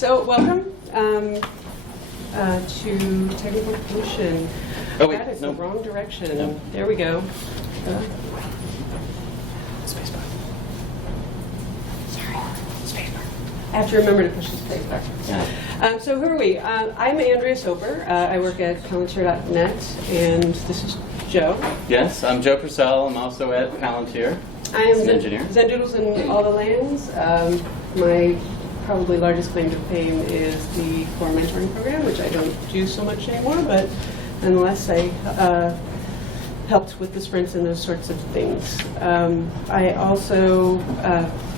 So welcome to technical pollution. Oh, wait, that is no. the wrong direction. No. There we go. Spacebar. Sorry, spacebar. I have to remember to push the spacebar. Yeah. So who are we? I'm Andrea Soper. I work at Palantir.net, and this is Joe. Yes, I'm Joe Purcell. I'm also at Palantir. I am an engineer. Zendoodles in all the lands. My probably largest claim to fame is the core mentoring program, which I don't do so much anymore, but nonetheless I helped with the sprints and those sorts of things. I also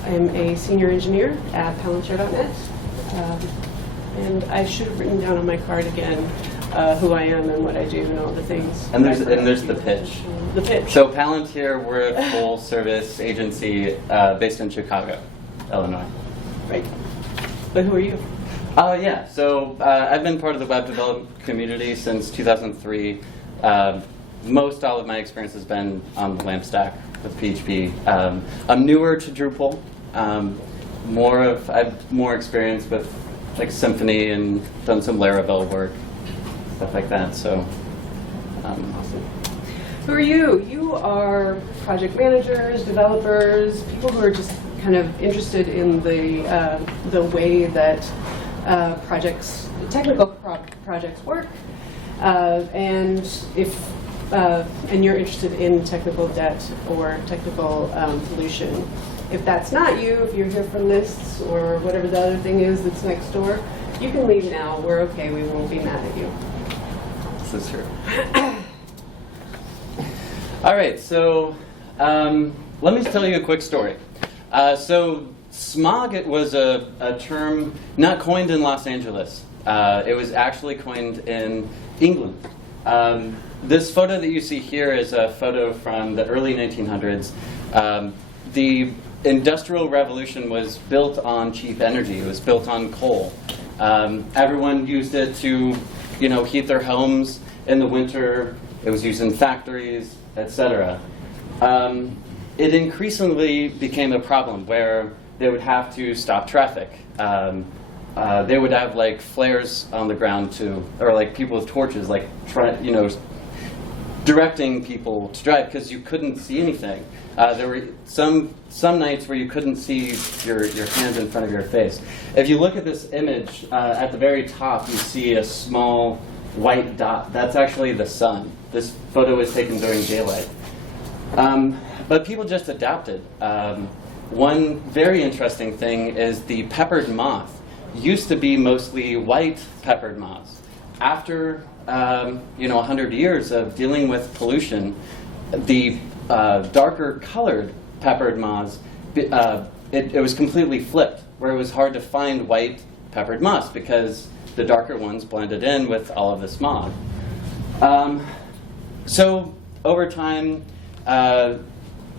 am a senior engineer at Palantir.net, and I should have written down on my card again who I am and what I do and all the things. And there's the pitch. The pitch. So Palantir, we're a full-service agency based in Chicago, Illinois. Right. But who are you? Yeah, so I've been part of the web development community since 2003. Most all of my experience has been on the LAMP stack with PHP. I'm newer to Drupal. I have more experience with like Symfony and done some Laravel work, stuff like that. So, Awesome. Who are you? You are project managers, developers, people who are just kind of interested in the way that technical projects work, and and you're interested in technical debt or technical pollution. If that's not you, if you're here for lists or whatever the other thing is that's next door, you can leave now. We're okay. We won't be mad at you. this is true. All right, so let me tell you a quick story. So smog was a term not coined in Los Angeles. It was actually coined in England. This photo that you see here is a photo from the early 1900s. The Industrial Revolution was built on cheap energy. It was built on coal. Everyone used it to, heat their homes in the winter. It was used in factories, etc. It increasingly became a problem where they would have to stop traffic. They would have like flares on the ground or like people with torches, like directing people to drive because you couldn't see anything. There were some nights where you couldn't see your hands in front of your face. If you look at this image, at the very top you see a small white dot. That's actually the sun. This photo was taken during daylight. But people just adapted. One very interesting thing is the peppered moth used to be mostly white peppered moths. After 100 years of dealing with pollution, the darker colored peppered moths, it was completely flipped, where it was hard to find white peppered moths because the darker ones blended in with all of the smog. So over time,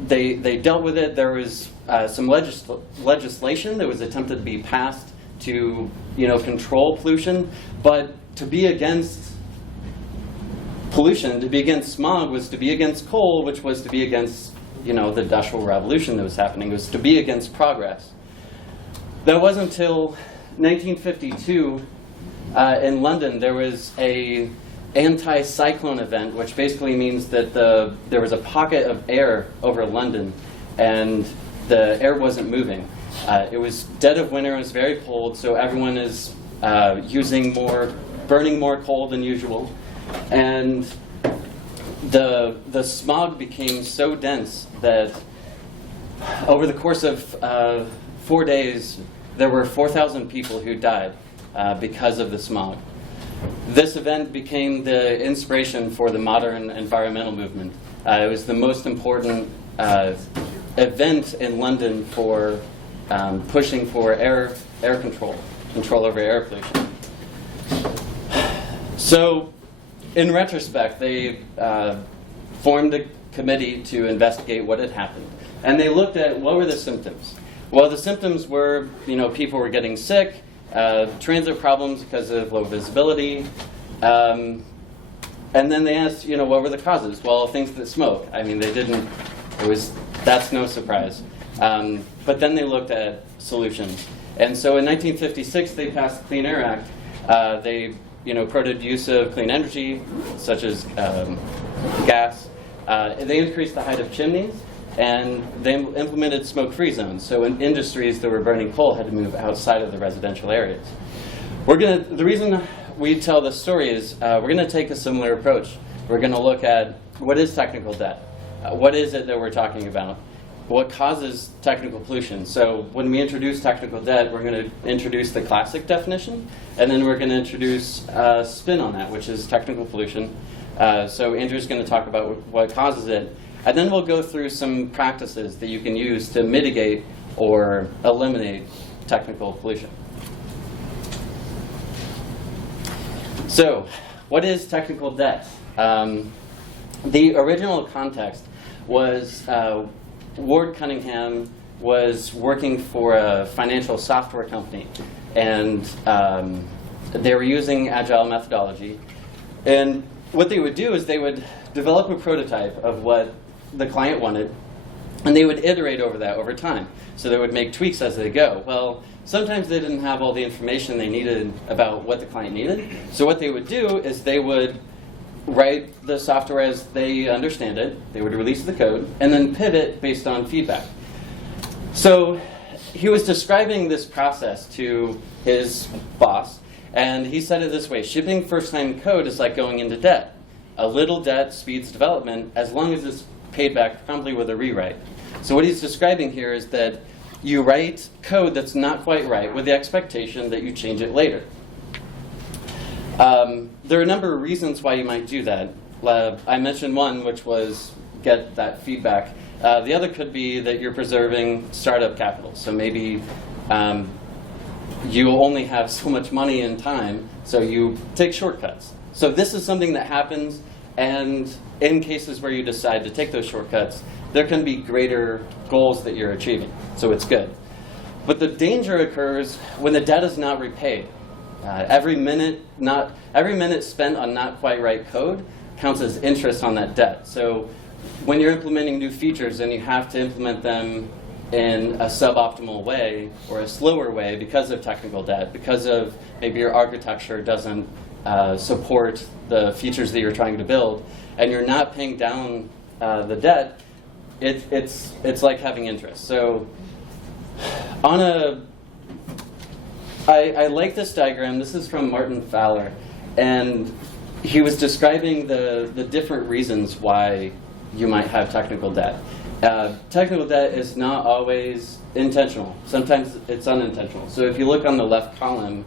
they dealt with it. There was some legislation that was attempted to be passed to control pollution, but to be against pollution, to be against smog, was to be against coal, which was to be against the Industrial Revolution that was happening. It was to be against progress. That wasn't until 1952 in London there was a anti-cyclone event, which basically means that there was a pocket of air over London, and the air wasn't moving. It was dead of winter. It was very cold, so everyone is burning more coal than usual, and the smog became so dense that over the course of 4 days there were 4,000 people who died because of the smog. This event became the inspiration for the modern environmental movement. It was the most important event in London for pushing for air control over air pollution. So, in retrospect, they formed a committee to investigate what had happened. And they looked at what were the symptoms. Well, the symptoms were, people were getting sick, transit problems because of low visibility, and then they asked, what were the causes? Well, things that smoke. I mean, that's no surprise. But then they looked at solutions. And so in 1956, they passed the Clean Air Act. They promoted use of clean energy, such as gas. They increased the height of chimneys, and they implemented smoke-free zones. So in industries that were burning coal had to move outside of the residential areas. The reason we tell this story is we're going to take a similar approach. We're going to look at what is technical debt? What is it that we're talking about? What causes technical pollution? So when we introduce technical debt, we're going to introduce the classic definition, and then we're going to introduce a spin on that, which is technical pollution. So Andrew's going to talk about what causes it, and then we'll go through some practices that you can use to mitigate or eliminate technical pollution. So, what is technical debt? The original context was Ward Cunningham was working for a financial software company, and they were using agile methodology. And what they would do is they would develop a prototype of what the client wanted, and they would iterate over that over time. So they would make tweaks as they go. Well, sometimes they didn't have all the information they needed about what the client needed. So what they would do is they would write the software as they understand it. They would release the code and then pivot based on feedback. So he was describing this process to his boss, and he said it this way: shipping first-time code is like going into debt. A little debt speeds development as long as it's paid back promptly with a rewrite. So what he's describing here is that you write code that's not quite right with the expectation that you change it later. There are a number of reasons why you might do that. I mentioned one, which was get that feedback. The other could be that you're preserving startup capital. So maybe you only have so much money and time, so you take shortcuts. So this is something that happens, and in cases where you decide to take those shortcuts, there can be greater goals that you're achieving. So it's good. But the danger occurs when the debt is not repaid. Every minute spent on not quite right code counts as interest on that debt. So when you're implementing new features and you have to implement them in a suboptimal way or a slower way because of technical debt, because of maybe your architecture doesn't support the features that you're trying to build, and you're not paying down the debt, it's like having interest. So I like this diagram. This is from Martin Fowler, and he was describing the different reasons why you might have technical debt. Technical debt is not always intentional. Sometimes it's unintentional. So if you look on the left column,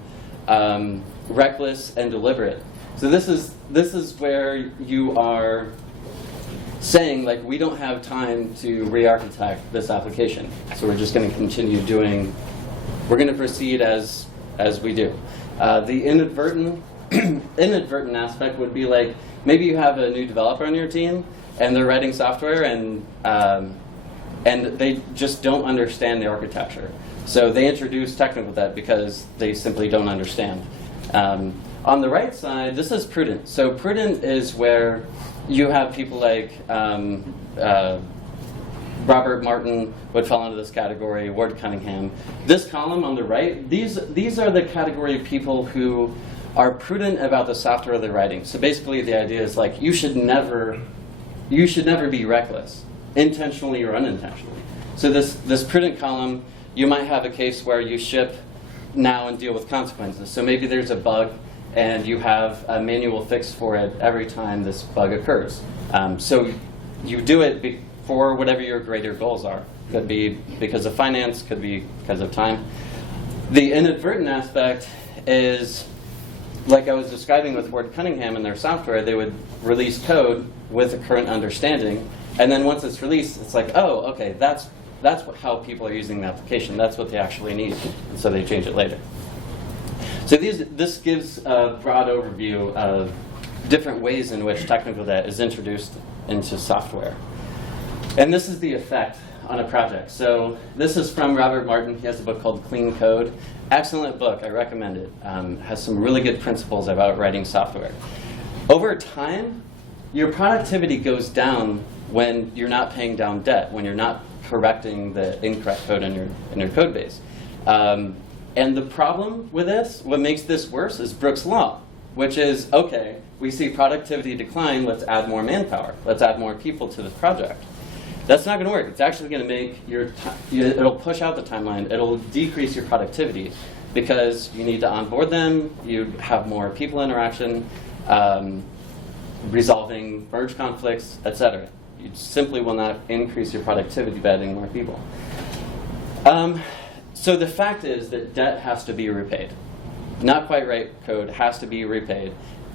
reckless and deliberate. So this is where you are saying, like, we don't have time to re-architect this application, so we're just going to continue doing. We're going to proceed as we do. The inadvertent aspect would be like, maybe you have a new developer on your team and they're writing software and they just don't understand the architecture. So they introduce technical debt because they simply don't understand. On the right side, this is prudent. So prudent is where you have people like Robert Martin would fall into this category, Ward Cunningham. This column on the right, these are the category of people who are prudent about the software they're writing. So basically the idea is like, you should never be reckless, intentionally or unintentionally. So this prudent column, you might have a case where you ship now and deal with consequences. So maybe there's a bug and you have a manual fix for it every time this bug occurs. So you do it for whatever your greater goals are. Could be because of finance, could be because of time. The inadvertent aspect is, like I was describing with Ward Cunningham and their software, they would release code with a current understanding, and then once it's released, it's like, oh, okay, that's how people are using the application. That's what they actually need, and so they change it later. So this gives a broad overview of different ways in which technical debt is introduced into software. And this is the effect on a project. So this is from Robert Martin. He has a book called Clean Code. Excellent book. I recommend it. Has some really good principles about writing software. Over time, your productivity goes down when you're not paying down debt, when you're not correcting the incorrect code in your code base. And the problem with this, what makes this worse, is Brooks' Law, which is, okay, we see productivity decline, let's add more manpower. Let's add more people to this project. That's not going to work. It's actually going to make it'll push out the timeline. It'll decrease your productivity because you need to onboard them, you have more people interaction, resolving merge conflicts, etc. You simply will not increase your productivity by adding more people. So the fact is that debt has to be repaid. Not quite right code has to be repaid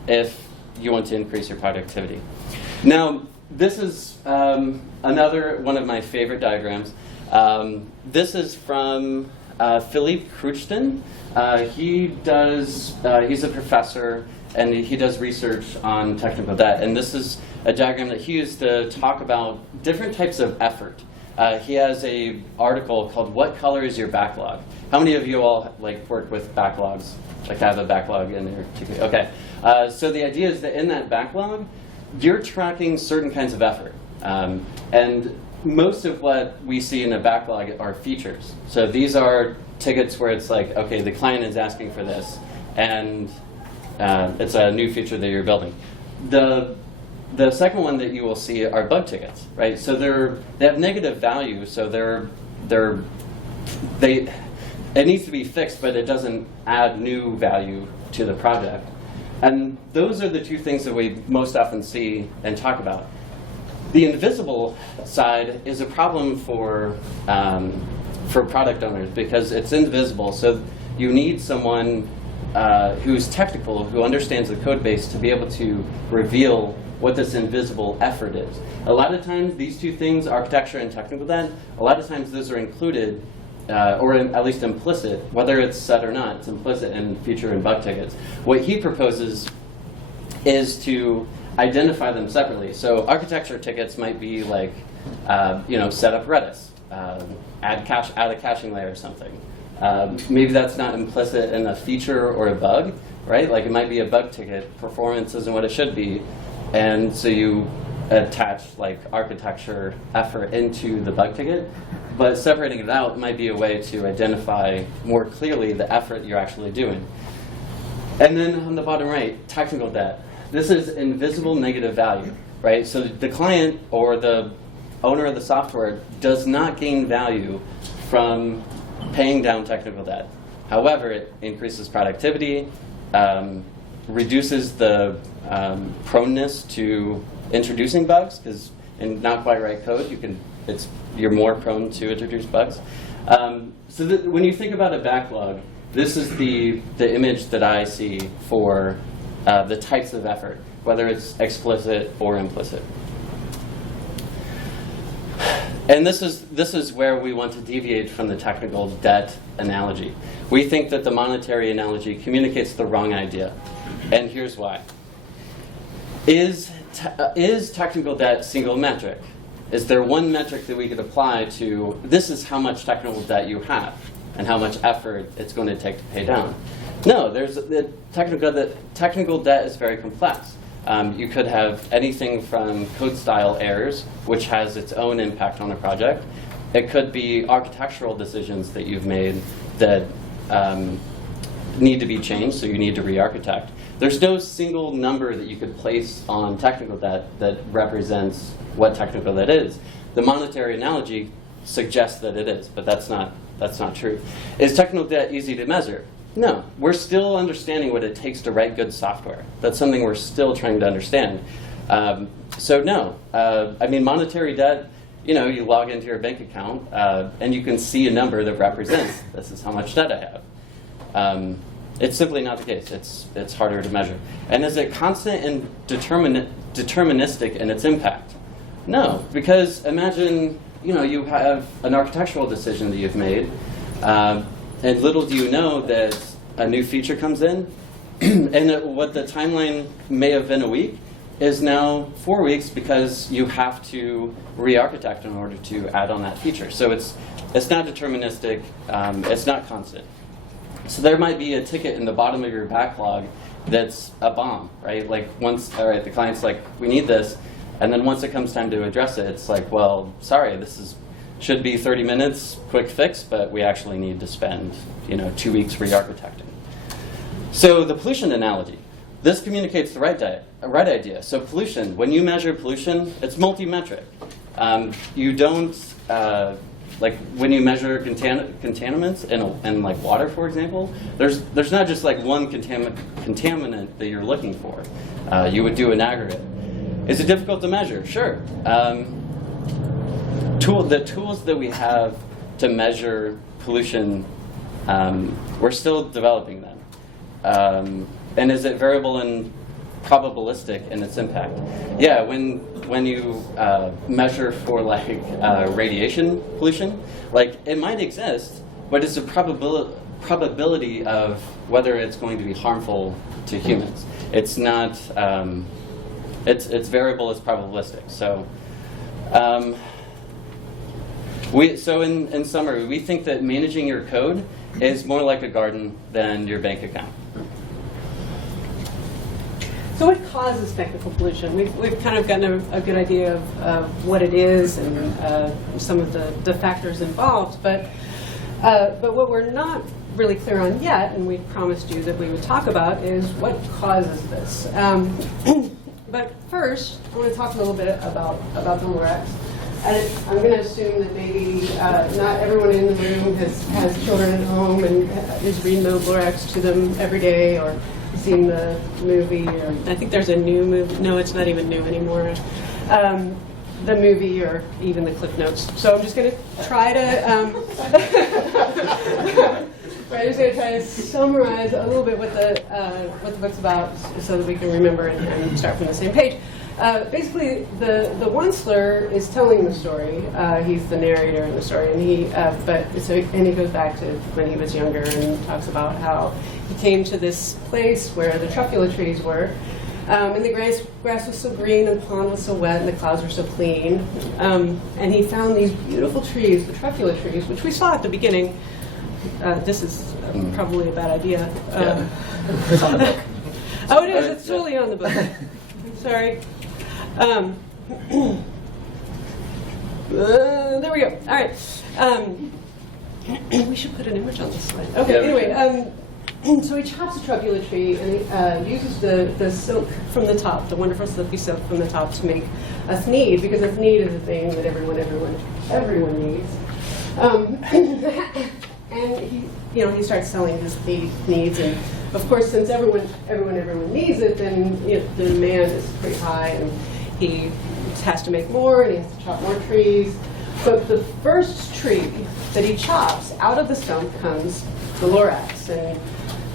if you want to increase your productivity. Now, this is another one of my favorite diagrams. This is from Philippe Cruchton. He's a professor, and he does research on technical debt. And this is a diagram that he used to talk about different types of effort. He has an article called "What Color is Your Backlog?" How many of you all work with backlogs? Like have a backlog in there? Okay. So the idea is that in that backlog, you're tracking certain kinds of effort. And most of what we see in a backlog are features. So these are tickets where it's like, okay, the client is asking for this, and it's a new feature that you're building. The second one that you will see are bug tickets, right? So they have negative value, so it needs to be fixed, but it doesn't add new value to the project. And those are the two things that we most often see and talk about. The invisible side is a problem for product owners because it's invisible. So you need someone who's technical, who understands the code base to be able to reveal what this invisible effort is. A lot of times these two things, architecture and technical debt, a lot of times those are included or at least implicit, whether it's set or not, it's implicit in feature and bug tickets. What he proposes is to identify them separately. So architecture tickets might be like, set up Redis, add a caching layer or something. Maybe that's not implicit in a feature or a bug, right? Like it might be a bug ticket, performance isn't what it should be, and so you attach architecture effort into the bug ticket. But separating it out might be a way to identify more clearly the effort you're actually doing. And then on the bottom right, technical debt. This is invisible negative value, right? So the client or the owner of the software does not gain value from paying down technical debt. However, it increases productivity, reduces the proneness to introducing bugs, because in not quite right code, you're more prone to introduce bugs. So when you think about a backlog, this is the image that I see for the types of effort, whether it's explicit or implicit. And this is where we want to deviate from the technical debt analogy. We think that the monetary analogy communicates the wrong idea, and here's why. Is technical debt single metric? Is there one metric that we could apply to, this is how much technical debt you have and how much effort it's going to take to pay down? No, technical debt is very complex. You could have anything from code style errors, which has its own impact on a project. It could be architectural decisions that you've made that need to be changed, so you need to re-architect. There's no single number that you could place on technical debt that represents what technical debt is. The monetary analogy suggests that it is, but that's not true. Is technical debt easy to measure? No. We're still understanding what it takes to write good software. That's something we're still trying to understand. So no. Monetary debt, you log into your bank account and you can see a number that represents this is how much debt I have. It's simply not the case. It's harder to measure. And is it constant and deterministic in its impact? No, because imagine you have an architectural decision that you've made, and little do you know that a new feature comes in, and what the timeline may have been a week is now 4 weeks because you have to re-architect in order to add on that feature. So it's not deterministic. It's not constant. So there might be a ticket in the bottom of your backlog that's a bomb, right? The client's like, we need this. And then once it comes time to address it, it's like, well, sorry, this is should be 30 minutes, quick fix, but we actually need to spend 2 weeks re-architecting. So the pollution analogy. This communicates the right idea. So pollution, when you measure pollution, it's multi-metric. You don't, like when you measure contaminants in like water, for example, there's not just like one contaminant that you're looking for. You would do an aggregate. Is it difficult to measure? Sure. The tools that we have to measure pollution, we're still developing them. And is it variable and probabilistic in its impact? Yeah, when you measure for like radiation pollution, like it might exist, but it's a probability of whether it's going to be harmful to humans. It's not. It's variable. It's probabilistic. So. So in summary, we think that managing your code is more like a garden than your bank account. So what causes technical pollution? We've kind of gotten a good idea of what it is and some of the factors involved, but what we're not really clear on yet, and we promised you that we would talk about, is what causes this. But first, I want to talk a little bit about the Lorax. I'm going to assume that maybe not everyone in the room has children at home and is reading the Lorax to them every day, or seen the movie, or I think there's a new movie. No, it's not even new anymore. The movie, or even the Cliff Notes. So I'm just going to try to summarize a little bit what the book's about, so that we can remember and start from the same page. Basically, the Onceler is telling the story. He's the narrator in the story, and he goes back to when he was younger and talks about how he came to this place where the truffula trees were, and the grass was so green, and the pond was so wet, and the clouds were so clean. And he found these beautiful trees, the truffula trees, which we saw at the beginning. This is probably a bad idea. It's on the book. Oh, it is. It's totally on the book. Sorry. There we go. All right. We should put an image on this slide. Okay. Yeah, Anyway, so he chops a truffula tree and he uses the silk from the top, the wonderful silky silk from the top, to make a thneed, because a thneed is a thing that everyone needs. And he starts selling his thneeds, and of course, since everyone needs it, then the demand is pretty high, and he has to make more, and he has to chop more trees. But the first tree that he chops, out of the stump comes the Lorax, and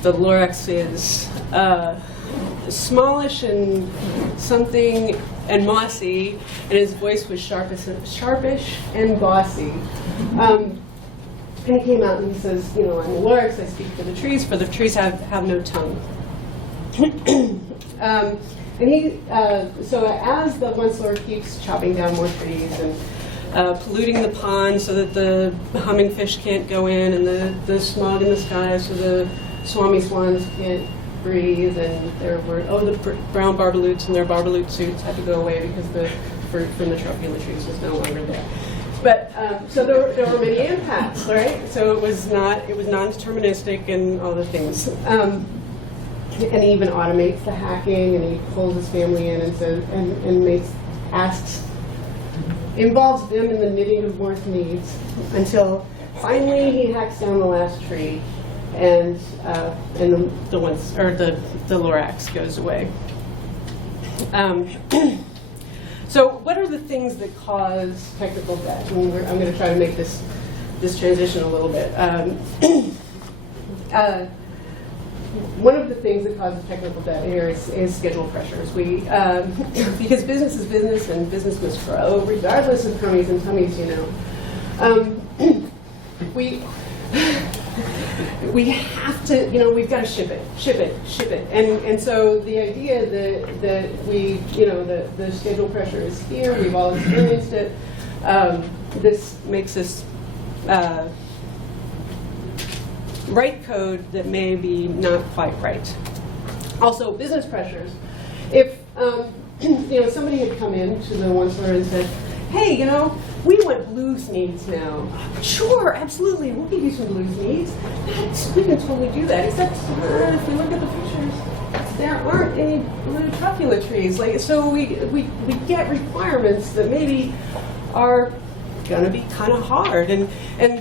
the Lorax is smallish and something and mossy, and his voice was sharpish and bossy. And he came out and he says, I'm the Lorax, I speak for the trees have no tongue. So as the Onceler keeps chopping down more trees and polluting the pond so that the humming fish can't go in, and the smog in the sky so the swami swans can't breathe, and the brown barbaloots and their barbaloot suits had to go away because the fruit from the truffula trees was no longer there. But so there were many impacts, right? So it was non-deterministic and all the things. And he even automates the hacking, and he pulls his family in and says involves them in the knitting of more needs, until finally he hacks down the last tree, and the Lorax goes away. So what are the things that cause technical debt? I'm going to try to make this transition a little bit. One of the things that causes technical debt here is schedule pressures. Because business is business, and business must grow regardless of crummies and tummies, we have to, we've got to ship it. And so the idea that the schedule pressure is here, we've all experienced it, this makes us write code that may be not quite right. Also, business pressures. If somebody had come in to the Onceler and said, hey, we want blues needs now. Sure, absolutely, we'll give you some blues needs. We can totally do that, except if we look at the pictures, there aren't any blue truffula trees. Like, so we get requirements that maybe are going to be kind of hard, and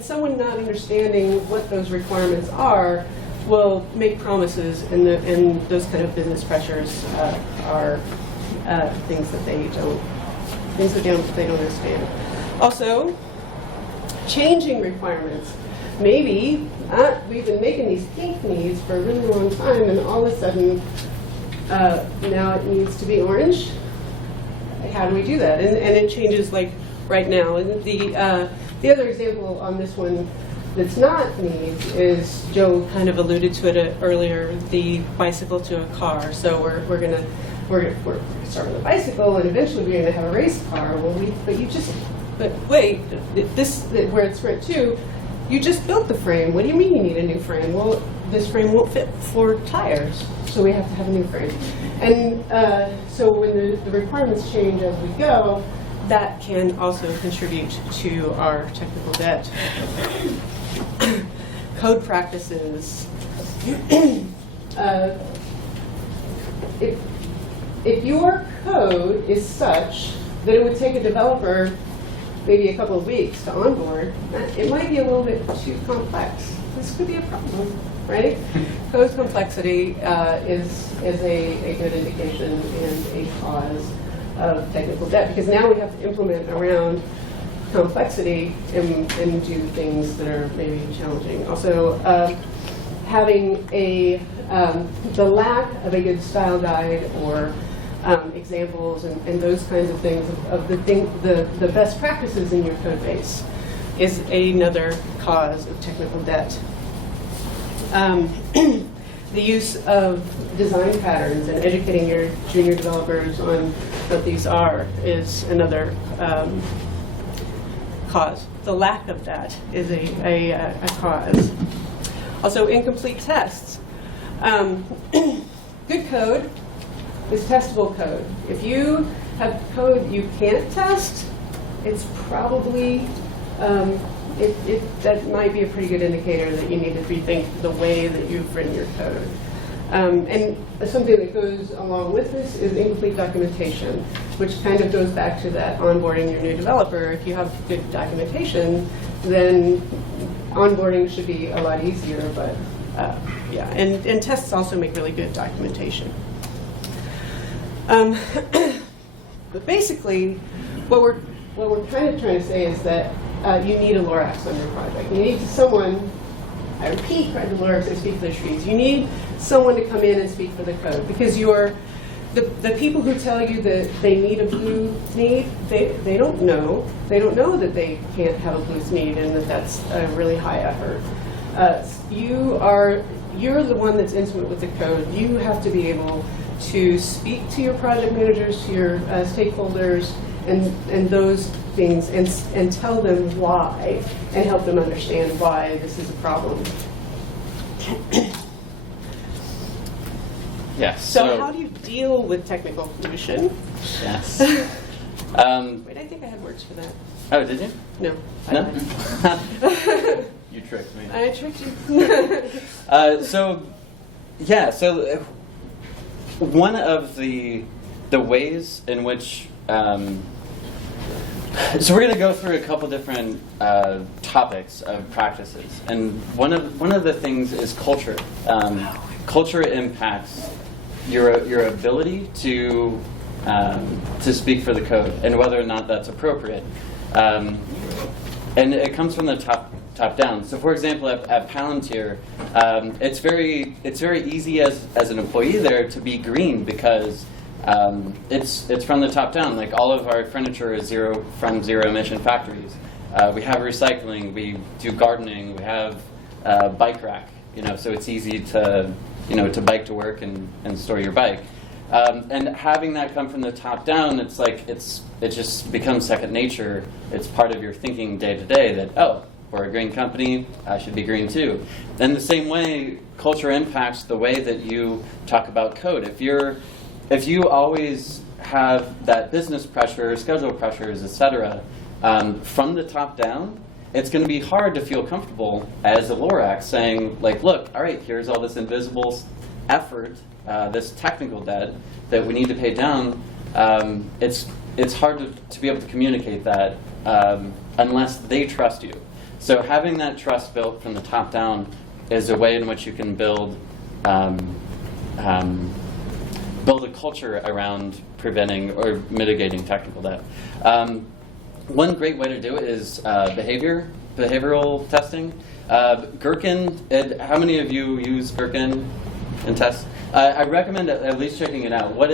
someone not understanding what those requirements are will make promises, and those kind of business pressures are things that they don't understand. Also, changing requirements. Maybe we've been making these pink needs for a really long time, and all of a sudden now it needs to be orange. How do we do that? And it changes like right now. And the other example on this one that's not needs is, Joe kind of alluded to it earlier, the bicycle to a car. So we're gonna start with a bicycle, and eventually we're gonna have a race car. Well, but wait, where it's right too, you just built the frame. What do you mean you need a new frame? Well, this frame won't fit 4 tires, so we have to have a new frame. And so when the requirements change as we go, that can also contribute to our technical debt. Code practices. If your code is such that it would take a developer maybe a couple of weeks to onboard, it might be a little bit too complex. This could be a problem, right? Code complexity is a good indication and a cause of technical debt, because now we have to implement around complexity and do things that are maybe challenging. Also, having the lack of a good style guide or examples and those kinds of things of the best practices in your code base is another cause of technical debt. The use of design patterns and educating your junior developers on what these are is another cause. The lack of that is a cause. Also, incomplete tests. Good code is testable code. If you have code you can't test, it's probably that might be a pretty good indicator that you need to rethink the way that you've written your code. And something that goes along with this is incomplete documentation, which kind of goes back to that onboarding your new developer. If you have good documentation, then onboarding should be a lot easier. But yeah, and tests also make really good documentation. But basically, what we're kind of trying to say is that you need a Lorax on your project. You need someone, I repeat, right, the Lorax, I speak for the trees. You need someone to come in and speak for the code, because the people who tell you that they need a blue need, they don't know. They don't know that they can't have a blue need and that that's a really high effort. You're the one that's intimate with the code. You have to be able to speak to your project managers, to your stakeholders, and those things, and tell them why, and help them understand why this is a problem. Yes. So how do you deal with technical pollution? Yes. Wait, I think I had words for that. Oh, did you? No. No? You tricked me. I tricked you. So one of the ways in which so we're going to go through a couple different topics of practices, and one of the things is culture. Culture impacts your ability to speak for the code and whether or not that's appropriate, and it comes from the top down. So, for example, at Palantir, it's very easy as an employee there to be green, because it's from the top down. Like, all of our furniture is from zero emission factories. We have recycling. We do gardening. We have bike rack. So it's easy to bike to work and store your bike. And having that come from the top down, it's like it just becomes second nature. It's part of your thinking day to day that, oh, we're a green company, I should be green too. And the same way, culture impacts the way that you talk about code. If you always have that business pressure, schedule pressures, etc., From the top down, it's going to be hard to feel comfortable as a Lorax saying, like, look, all right, here's all this invisible effort, this technical debt that we need to pay down. It's hard to be able to communicate that unless they trust you. So having that trust built from the top down is a way in which you can build a culture around preventing or mitigating technical debt. One great way to do it is behavioral testing. Gherkin, how many of you use Gherkin in tests? I recommend at least checking it out. What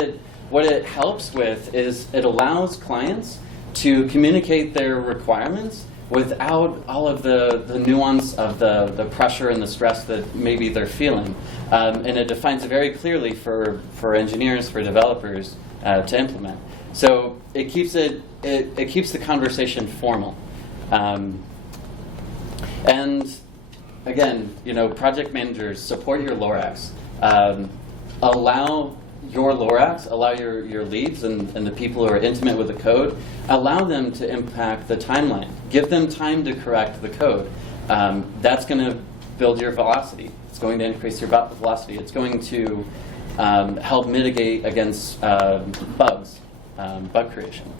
it helps with is it allows clients to communicate their requirements without all of the nuance of the pressure and the stress that maybe they're feeling. And it defines it very clearly for engineers, for developers to implement. So it keeps the conversation formal. And again, project managers, support your Lorax. Allow your Lorax, allow your leads and the people who are intimate with the code, allow them to impact the timeline. Give them time to correct the code. That's going to build your velocity. It's going to increase your velocity. It's going to help mitigate against bugs, bug creation.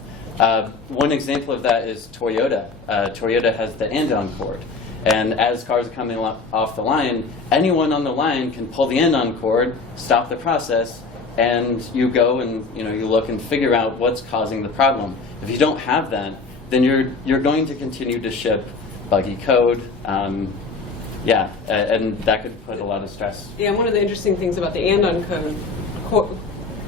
One example of that is Toyota. Toyota has the and-on cord. And as cars are coming off the line, anyone on the line can pull the and-on cord, stop the process, and you go and you look and figure out what's causing the problem. If you don't have that, then you're going to continue to ship buggy code. And that could put a lot of stress. Yeah, one of the interesting things about the and-on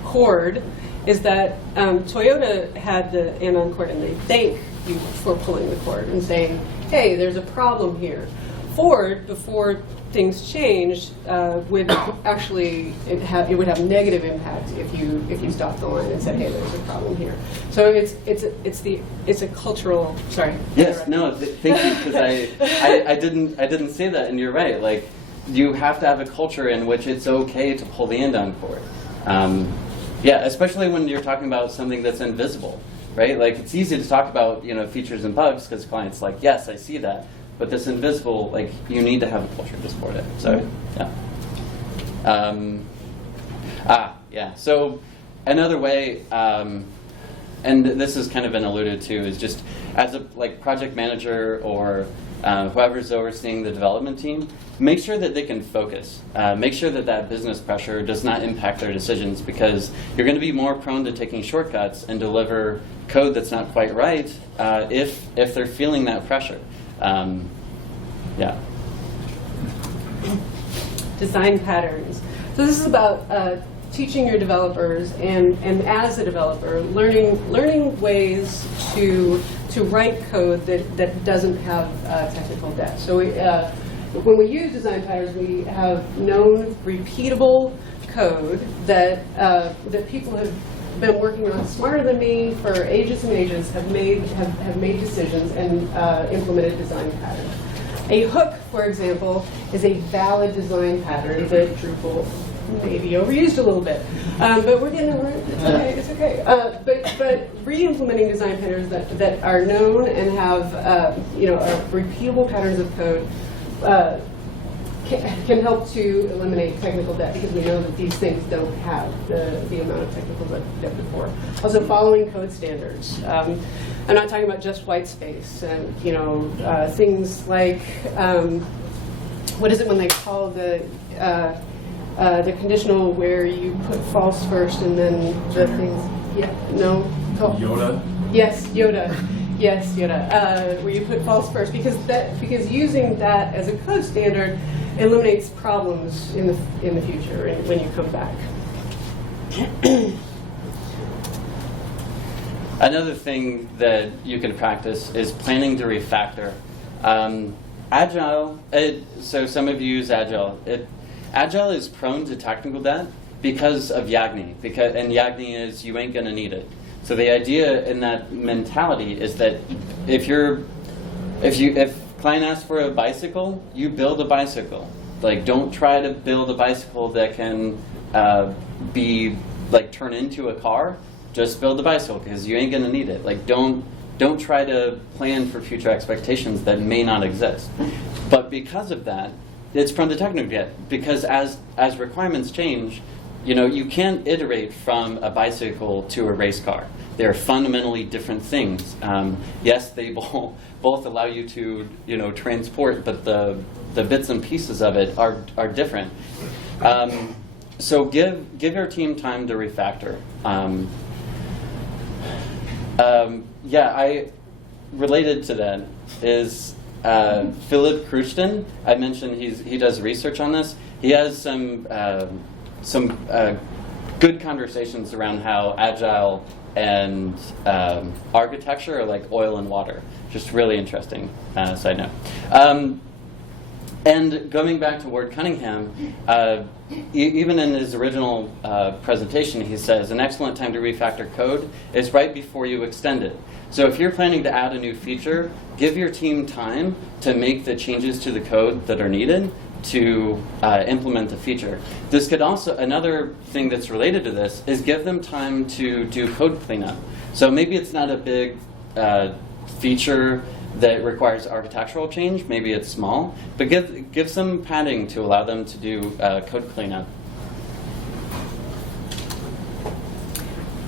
cord is that Toyota had the and-on cord, and they thank you for pulling the cord and saying, hey, there's a problem here. Ford, before things changed, would actually it would have negative impact if you stopped the line and said, hey, there's a problem here. So it's a cultural. Sorry. Yes. No. Thank you, because I didn't say that, and you're right. Like, you have to have a culture in which it's okay to pull the and-on cord. Especially when you're talking about something that's invisible, right? Like, it's easy to talk about features and bugs because clients like, yes, I see that. But this invisible, like, you need to have a culture to support it. So, yeah. So, another way, and this has kind of been alluded to, is just as a project manager or whoever's overseeing the development team, make sure that they can focus. Make sure that business pressure does not impact their decisions, because you're going to be more prone to taking shortcuts and deliver code that's not quite right if they're feeling that pressure. Design patterns. So this is about teaching your developers and as a developer, learning ways to write code that doesn't have technical debt. So when we use design patterns, we have known repeatable code that people have been working on smarter than me for ages and ages, have made decisions and implemented design patterns. A hook, for example, is a valid design pattern that Drupal maybe overused a little bit, but we're getting over it. It's okay. But re-implementing design patterns that are known and have are repeatable patterns of code can help to eliminate technical debt, because we know that these things don't have the amount of technical debt before. Also, following code standards. I'm not talking about just white space and things like what is it when they call the conditional where you put false first and then the things. Yoda. Yes, Yoda. Yes, Yoda. Where you put false first, because using that as a code standard eliminates problems in the future and when you come back. Another thing that you can practice is planning to refactor. Agile. So some of you use Agile. Agile is prone to technical debt because of Yagni. And Yagni is you ain't gonna need it. So the idea in that mentality is that if client asks for a bicycle, you build a bicycle. Like, don't try to build a bicycle that can be turn into a car. Just build a bicycle because you ain't gonna need it. Like, don't Don't try to plan for future expectations that may not exist. But because of that, it's prone to technical debt, because as requirements change, you can't iterate from a bicycle to a race car. They're fundamentally different things. Yes, they both allow you to transport, but the bits and pieces of it are different. So give your team time to refactor. Related to that is Philip Kruchten. I mentioned he does research on this. He has some good conversations around how agile and architecture are like oil and water. Just really interesting side note. And going back to Ward Cunningham, even in his original presentation, he says, an excellent time to refactor code is right before you extend it. So if you're planning to add a new feature, give your team time to make the changes to the code that are needed to implement the feature. This could also, another thing that's related to this is give them time to do code cleanup. So maybe it's not a big feature that requires architectural change, maybe it's small, but give some padding to allow them to do code cleanup.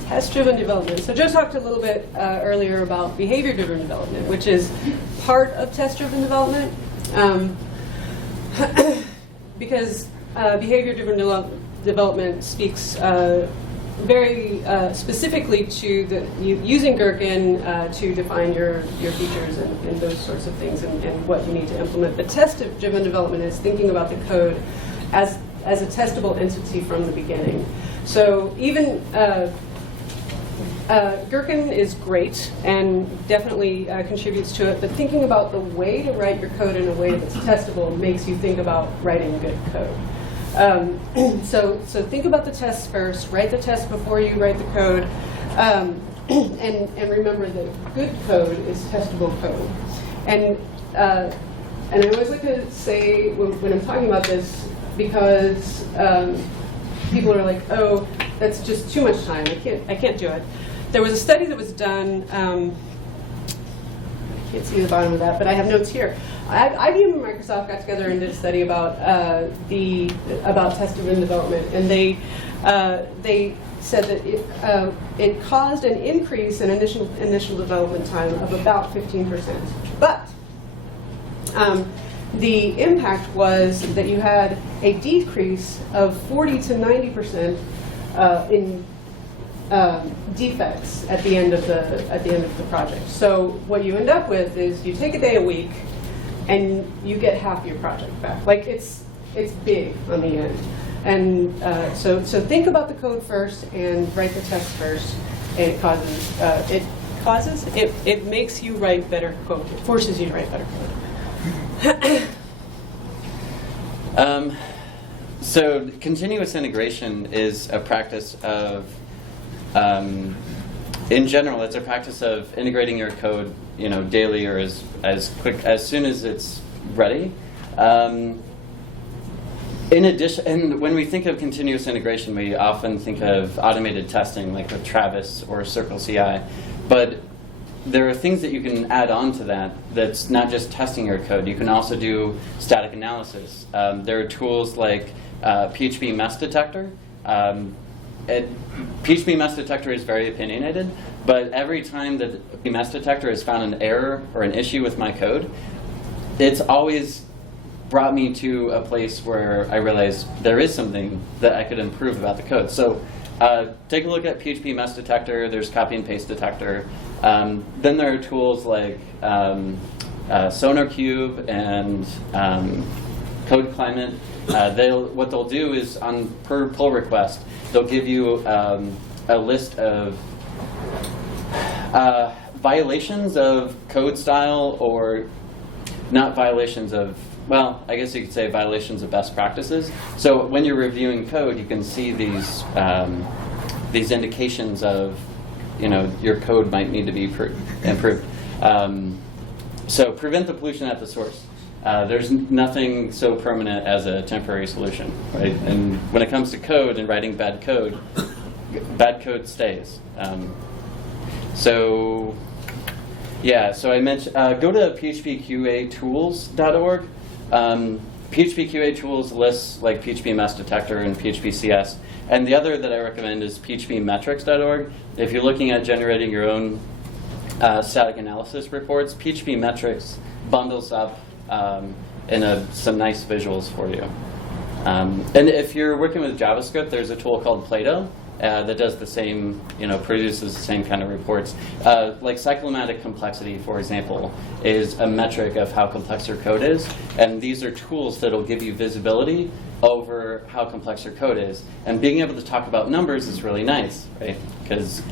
Test-driven development. So Joe talked a little bit earlier about behavior-driven development, which is part of test-driven development. Because behavior-driven development speaks very specifically to using Gherkin to define your features and those sorts of things and what you need to implement. But test-driven development is thinking about the code as a testable entity from the beginning. So even Gherkin is great and definitely contributes to it, but thinking about the way to write your code in a way that's testable makes you think about writing good code. So think about the tests first, write the test before you write the code, and remember that good code is testable code. And I always like to say when I'm talking about this, because people are like, oh, that's just too much time, I can't do it. There was a study that was done, I can't see the bottom of that, but I have notes here. IBM and Microsoft got together and did a study about test-driven development, and they said that it caused an increase in initial development time of about 15%. But the impact was that you had a decrease of 40 to 90% in defects at the end of the project. So what you end up with is you take a day a week, and you get half your project back. Like it's big on the end. And so think about the code first and write the test first. And it makes you write better code. It forces you to write better code. So continuous integration is a practice of, in general, it's a practice of integrating your code, daily or as soon as it's ready. In addition, and when we think of continuous integration, we often think of automated testing, like with Travis or Circle CI. But there are things that you can add on to that that's not just testing your code. You can also do static analysis. There are tools like PHP mess detector. PHP mess detector is very opinionated, but every time that the mess detector has found an error or an issue with my code, it's always brought me to a place where I realized there is something that I could improve about the code. So take a look at PHP mess detector. There's copy and paste detector. Then there are tools like SonarQube and Code Climate. What they'll do is per pull request, they'll give you a list of violations of code style, or not violations of, well, I guess you could say violations of best practices. So when you're reviewing code, you can see these indications of, your code might need to be improved. So prevent the pollution at the source. There's nothing so permanent as a temporary solution, right? And when it comes to code and writing bad code stays. So Yeah, so I mentioned, go to phpqatools.org. PHP Tools lists like PHP Mess Detector and PHP CS. And the other that I recommend is phpmetrics.org. If you're looking at generating your own static analysis reports, PHP Metrics bundles up in some nice visuals for you. And if you're working with JavaScript, there's a tool called Plato that does the same, produces the same kind of reports. Like cyclomatic complexity, for example, is a metric of how complex your code is. And these are tools that will give you visibility over how complex your code is. And being able to talk about numbers is really nice, right? Because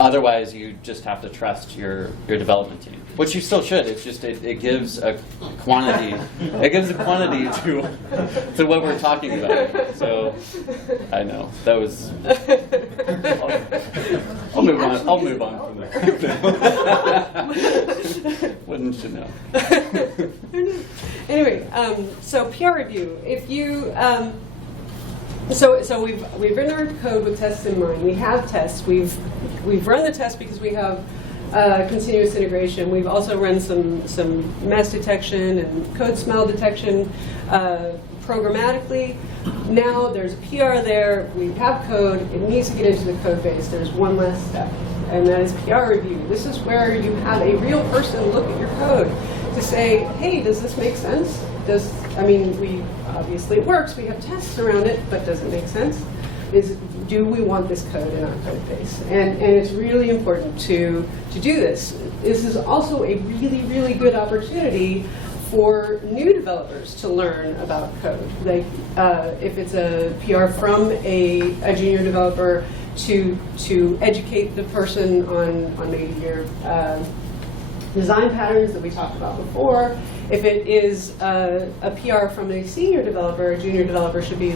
otherwise, you just have to trust your development team, which you still should. It's just it gives a quantity. It gives a quantity to what we're talking about. So I know that was. I'll move on. I'll move on from there. Wouldn't you know? Anyway, so PR review. If you So we've written our code with tests in mind. We have tests. We've run the tests because we have continuous integration. We've also run some mess detection and code smell detection programmatically. Now there's a PR there. We have code. It needs to get into the code base. There's one last step, and that is PR review. This is where you have a real person look at your code to say, hey, does this make sense? Obviously it works, we have tests around it, but does it make sense? Do we want this code in our code base? And it's really important to do this. This is also a really, really good opportunity for new developers to learn about code. Like if it's a PR from a junior developer to educate the person on maybe your design patterns that we talked about before. If it is a PR from a senior developer, a junior developer should be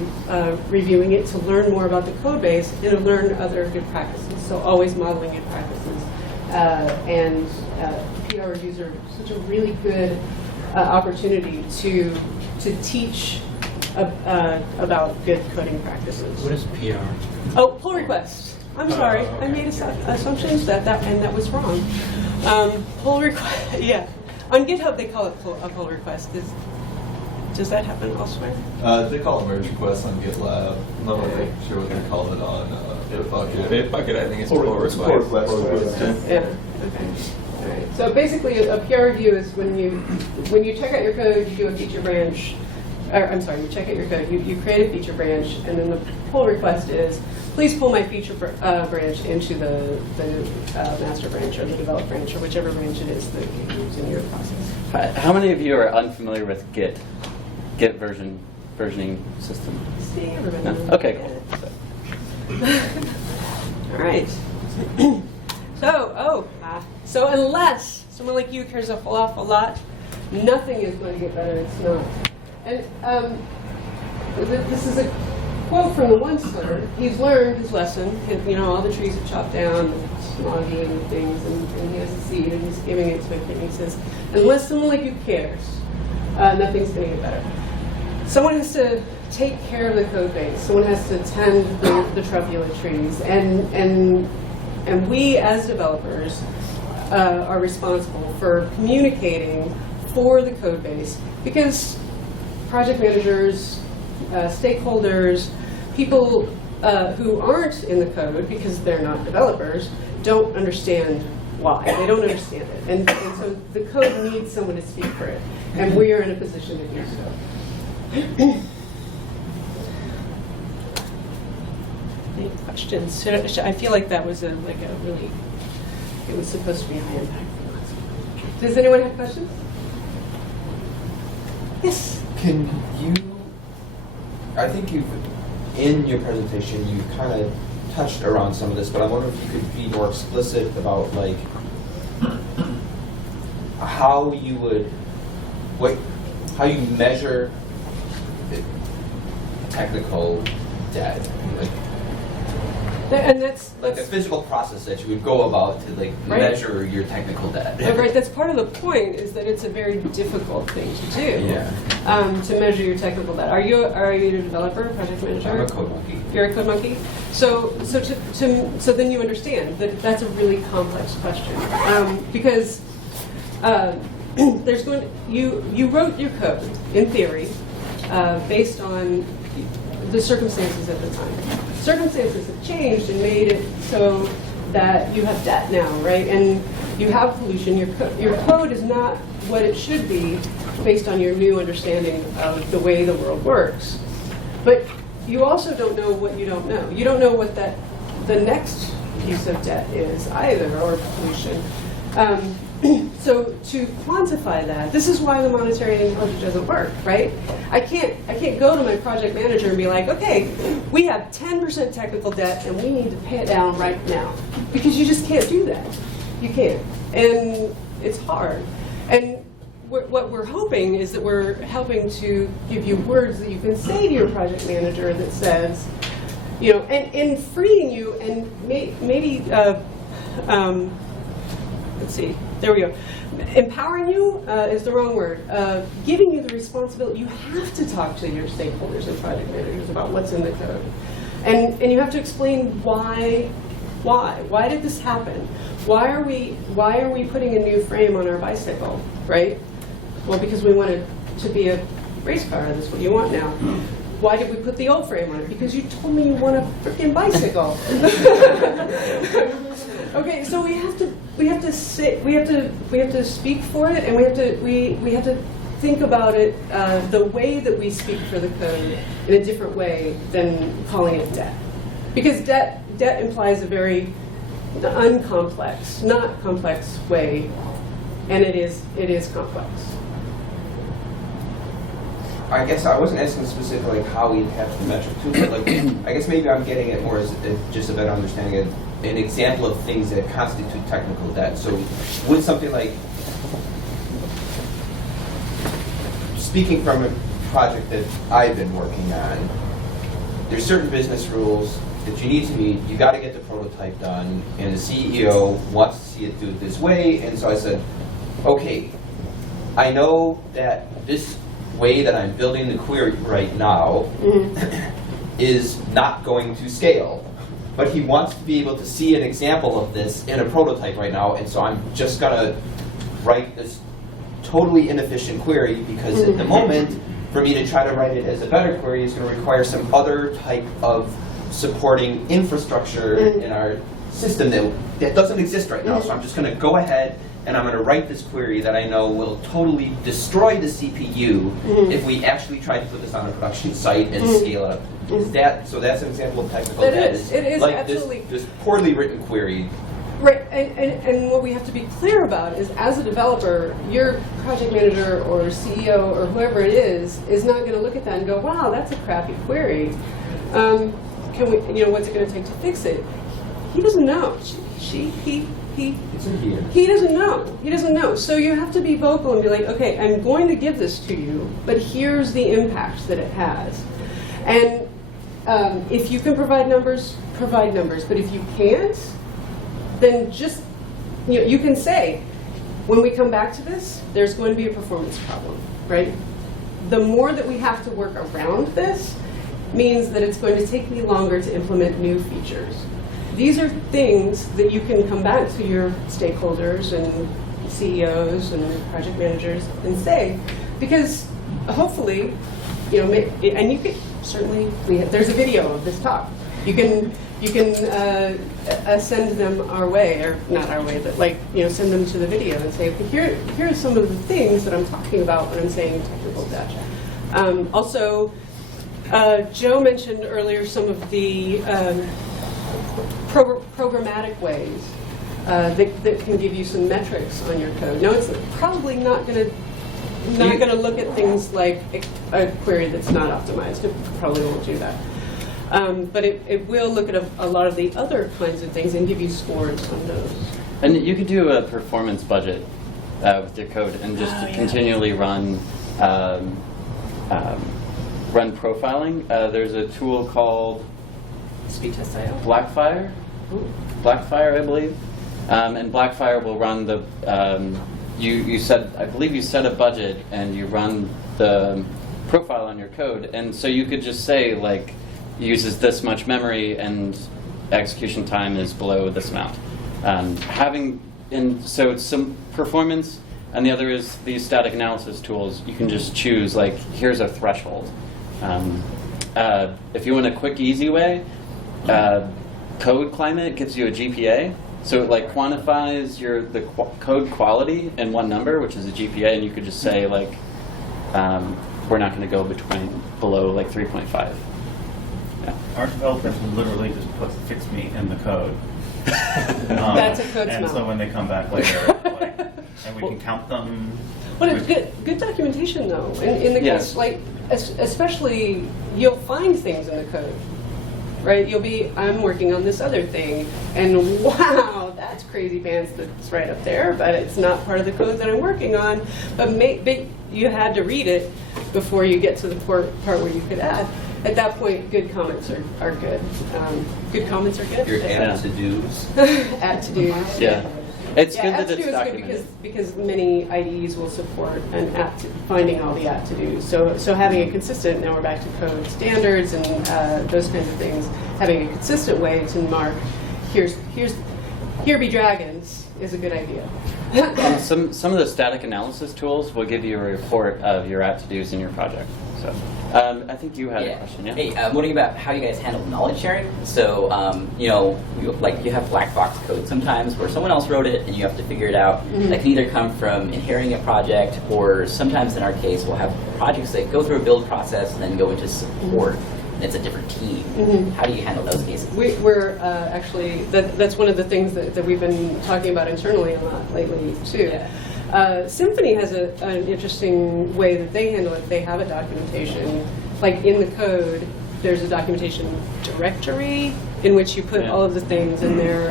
reviewing it to learn more about the code base and to learn other good practices. So always modeling good practices. PR reviews are such a really good opportunity to teach about good coding practices. What is PR? Oh, pull request. I'm sorry, I made assumptions that was wrong. Pull request, yeah. On GitHub, they call it a pull request. Does that happen elsewhere? They call it merge requests on GitLab. I'm not really sure what they call it on Bitbucket. Bitbucket, I think it's pull request. Yeah. Okay. All right. So basically, a PR review is when you check out your code, you do a feature branch. You check out your code, you create a feature branch, and then the pull request is, please pull my feature branch into the master branch or the develop branch or whichever branch it is that you use in your process. How many of you are unfamiliar with Git versioning system? See, everybody. No? Okay, cool. All right. So unless someone like you cares a whole awful lot, nothing is going to get better. It's not. And this is a quote from the one-star. He's learned his lesson. All the trees are chopped down, and smoggy and things, and he has a seed, and he's giving it to a kid. He says, unless someone like you cares, nothing's going to get better. Someone has to take care of the code base. Someone has to tend the truffula trees, and we as developers are responsible for communicating for the code base, because project managers, stakeholders, people who aren't in the code because they're not developers don't understand why. They don't understand it. And so the code needs someone to speak for it. And we are in a position to do so. Any questions? I feel like that was it was supposed to be high impact. Does anyone have questions? Yes. Can you, I think in your presentation, you kind of touched around some of this, but I wonder if you could be more explicit about how you measure technical debt. And that's Like a physical process that you would go about to like Right. measure your technical debt. right. That's part of the point, is that it's a very difficult thing to do. Yeah. To measure your technical debt. Are you a developer, project manager? I'm a code monkey. You're a code monkey. So then you understand that that's a really complex question, because you wrote your code in theory based on the circumstances at the time. Circumstances have changed and made it so that you have debt now, right? And you have pollution. Your code is not what it should be based on your new understanding of the way the world works. But you also don't know what you don't know. You don't know what the next piece of debt is either, or pollution. So to quantify that, this is why the monetary intelligence doesn't work, right? I can't go to my project manager and be like, okay, we have 10% technical debt and we need to pay it down right now, because you just can't do that. You can't, and it's hard. And what we're hoping is that we're helping to give you words that you can say to your project manager that says, and freeing you, and maybe. Let's see, there we go. Empowering you is the wrong word. Giving you the responsibility. You have to talk to your stakeholders and project managers about what's in the code. And you have to explain why. Why did this happen? Why are we putting a new frame on our bicycle, right? Well, because we want it to be a race car. That's what you want now. Why did we put the old frame on it? Because you told me you want a freaking bicycle. Okay, so we have to speak for it, and we have to think about it the way that we speak for the code in a different way than calling it debt, because debt implies a very uncomplex, not complex way, and it is complex. I guess I wasn't asking specifically like how we attach the metric to it, but like I guess maybe I'm getting it more as just a better understanding of an example of things that constitute technical debt. So would something like, speaking from a project that I've been working on, there's certain business rules that you need to meet. You got to get the prototype done, and the CEO wants to see it do it this way. And so I said, okay, I know that this way that I'm building the query right now is not going to scale. But he wants to be able to see an example of this in a prototype right now, and so I'm just going to write this totally inefficient query, because at the moment, for me to try to write it as a better query is going to require some other type of supporting infrastructure in our system that doesn't exist right now. So I'm just going to go ahead and I'm going to write this query that I know will totally destroy the CPU if we actually try to put this on a production site and scale it up. So that's an example of technical debt. It is like absolutely. this poorly written query. Right, and what we have to be clear about is, as a developer, your project manager or CEO or whoever it is not going to look at that and go, wow, that's a crappy query. Can we, what's it going to take to fix it? He doesn't know. He doesn't know. He doesn't know. So you have to be vocal and be like, okay, I'm going to give this to you, but here's the impact that it has. And if you can provide numbers, provide numbers. But if you can't, then just, you can say, when we come back to this, there's going to be a performance problem, right? The more that we have to work around this means that it's going to take me longer to implement new features. These are things that you can come back to your stakeholders and CEOs and project managers and say, because hopefully, and you could certainly, there's a video of this talk. You can send them our way, or not our way, but send them to the video and say, okay, here are some of the things that I'm talking about when I'm saying technical debt. Also, Joe mentioned earlier some of the programmatic ways that can give you some metrics on your code. Now, it's probably not going to look at things like a query that's not optimized. It probably won't do that. But it will look at a lot of the other kinds of things and give you scores on those. And you could do a performance budget with your code and just continually run profiling. There's a tool called Speed test IO. Blackfire. Blackfire, I believe. And Blackfire will run the, you said, I believe you set a budget and you run the profile on your code. And so you could just say, like, uses this much memory and execution time is below this amount. So it's some performance, and the other is these static analysis tools. You can just choose, like, here's a threshold. If you want a quick, easy way, Code Climate gives you a GPA. So it like quantifies the code quality in one number, which is a GPA, and you could just say like, we're not going to go below like 3.5. Yeah. Our developers will literally just put "fix me" in the code. That's a code And smell. so when they come back later, like, and we can count them. But it's good documentation, though. In the Yes. case, like, especially, you'll find things in the code, right? You'll be, I'm working on this other thing, and wow, that's crazy pants that's right up there, but it's not part of the code that I'm working on. But you had to read it before you get to the part where you could add. At that point, good comments are good. Good comments are good. Your add to-dos. Add to-dos. Yeah. It's good add that to it's do is documented. good because many IDEs will support an finding all the add to dos. So having a consistent, now we're back to code standards and those kinds of things. Having a consistent way to mark, here be dragons is a good idea. And some of the static analysis tools will give you a report of your at-to-dos in your project. So I think you had a question, yeah? Hey, I'm wondering about how you guys handle knowledge sharing. So, you have black box code sometimes where someone else wrote it and you have to figure it out. Mm-hmm. That can either come from inheriting a project, or sometimes in our case, we'll have projects that go through a build process and then go into support. And it's a different team. Mm-hmm. How do you handle those cases? We're actually, that's one of the things that we've been talking about internally a lot lately, too. Yeah. Symfony has an interesting way that they handle it. They have a documentation. Like in the code, there's a documentation directory in which you put all of the things in there,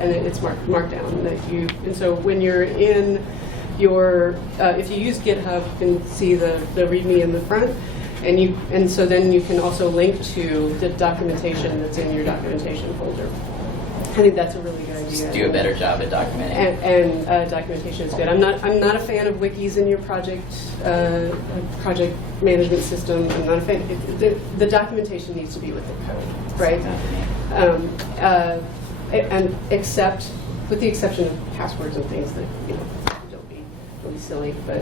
and it's marked down. And so when you're in if you use GitHub, you can see the README in the front. And so then you can also link to the documentation that's in your documentation folder. I think that's a really good idea. Just do a better job at documenting. And documentation is good. I'm not a fan of wikis in your project management system. I'm not a fan. The documentation needs to be with the code, right? And with the exception of passwords and things that don't be really silly, but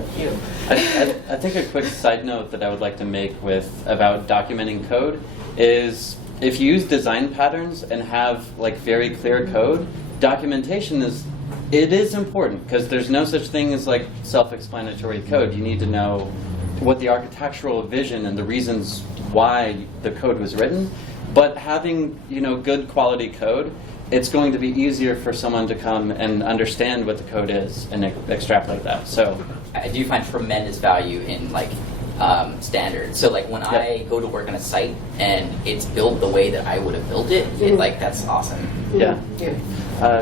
I think a quick side note that I would like to make about documenting code is if you use design patterns and have like very clear code, documentation is important because there's no such thing as like self-explanatory code. You need to know what the architectural vision and the reasons why the code was written. But having good quality code, it's going to be easier for someone to come and understand what the code is and extrapolate that. So I do find tremendous value in standards. So when I go to work on a site and it's built the way that I would have built it, that's awesome. yeah.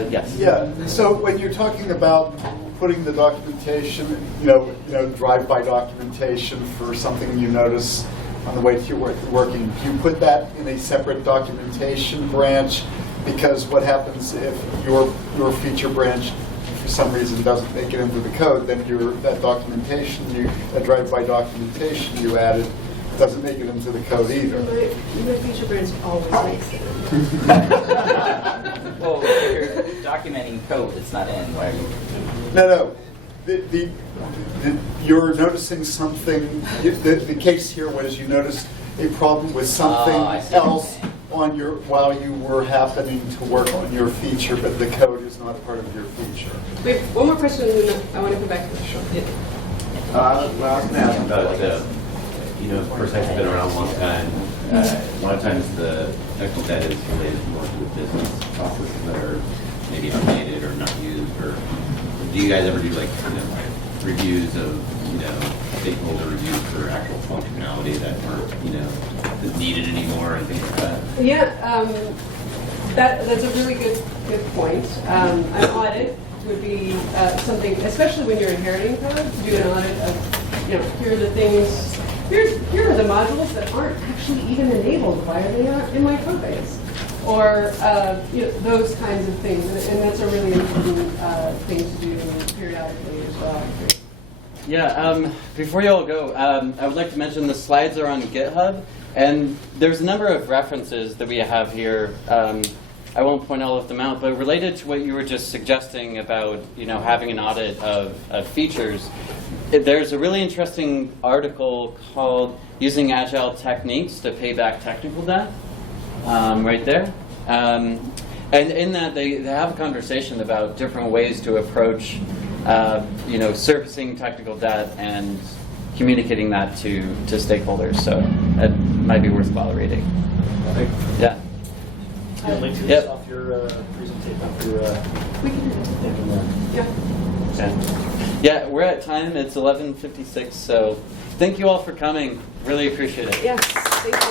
Yes. Yeah. So when you're talking about putting the documentation, drive-by documentation for something you notice on the way to your working, do you put that in a separate documentation branch? Because what happens if your feature branch, for some reason, doesn't make it into the code, then that documentation, that drive-by documentation you added, doesn't make it into the code either. my feature branch always makes it. Well, if you're documenting code that's not in, why are you? No. You're noticing something. The case here was you noticed a problem with something else while you were happening to work on your feature, but the code is not part of your feature. We have one more question, and then I want to come back to the show. I was going to ask about, first have been around a long time. A lot of times the technical debt is related more to the business processes that are maybe outdated or not used. Or do you guys ever do reviews of stakeholder reviews for actual functionality that aren't needed anymore and things like that? Yeah, that's a really good point. An audit would be something, especially when you're inheriting code, to do an audit of, here are the things, here are the modules that aren't actually even enabled. Why are they not in my code base? or those kinds of things. And that's a really important thing to do periodically as well. Yeah, before you all go, I would like to mention the slides are on GitHub, and there's a number of references that we have here. I won't point all of them out, but related to what you were just suggesting about having an audit of features, there's a really interesting article called "Using Agile Techniques to Pay Back Technical Debt," right there. And in that, they have a conversation about different ways to approach servicing technical debt and communicating that to stakeholders. So it might be worthwhile reading. Yeah. You'll link to this off your presentation, off your. We can do it. Yeah. Okay. Yeah, we're at time. It's 11:56. So thank you all for coming. Really appreciate it. Yes. Thank you.